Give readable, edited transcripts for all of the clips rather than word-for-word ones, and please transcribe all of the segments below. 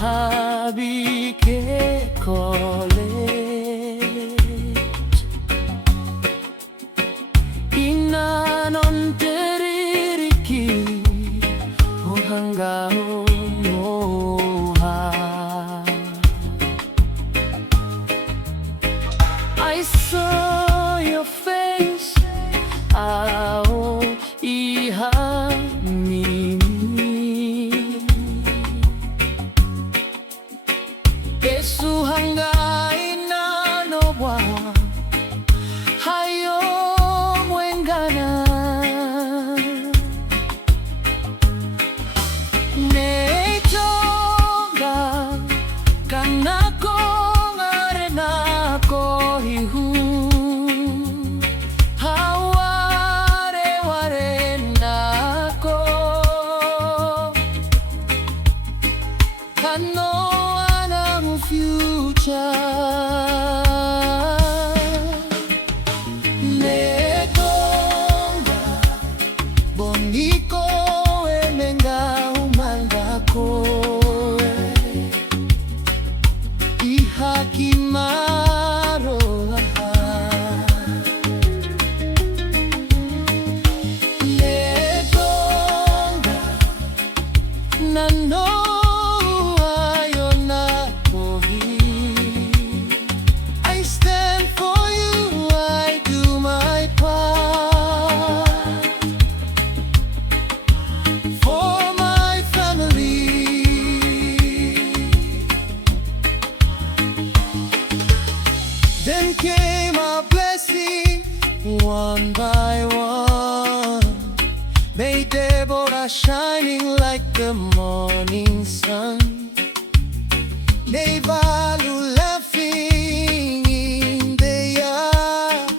Habike College Inanon teririki Hanggang moha I saw your face Ao iha Yesu hangai nano wa hayo mwengana Nei Tonga kanako ngarenako hihu haware warenako kano future Nei Tonga boniko emenga umangako ihakimaro Nei Tonga nano Then came a blessing, one by one, made Deborah shining like the morning sun. Nei Valu laughing in the yard,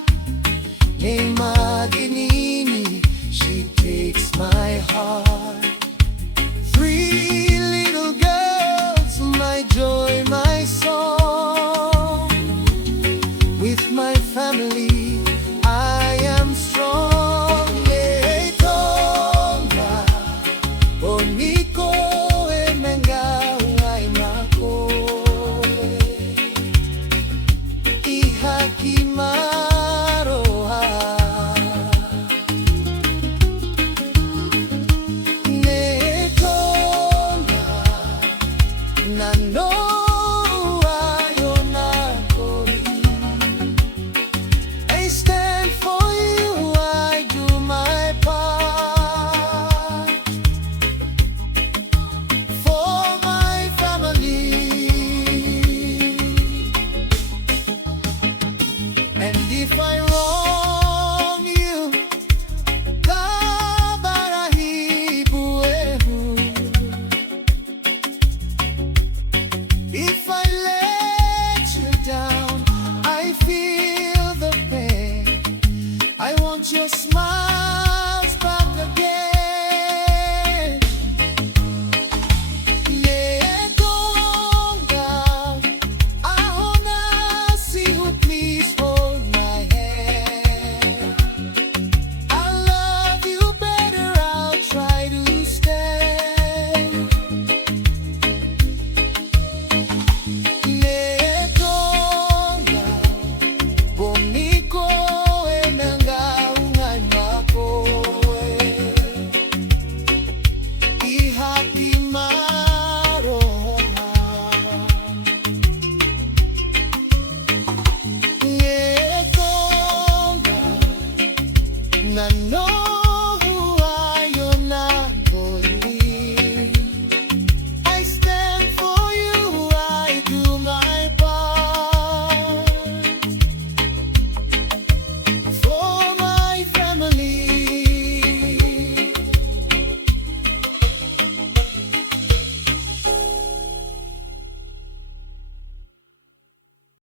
Nei Maginini, she takes my heart. 3 little girls, my joy, my song. With my family, I am strong. Nei Tonga, boniko emenga uaimako ihakimaroha Nei Tonga, nano And if I wrong you, kabarahibuehu. If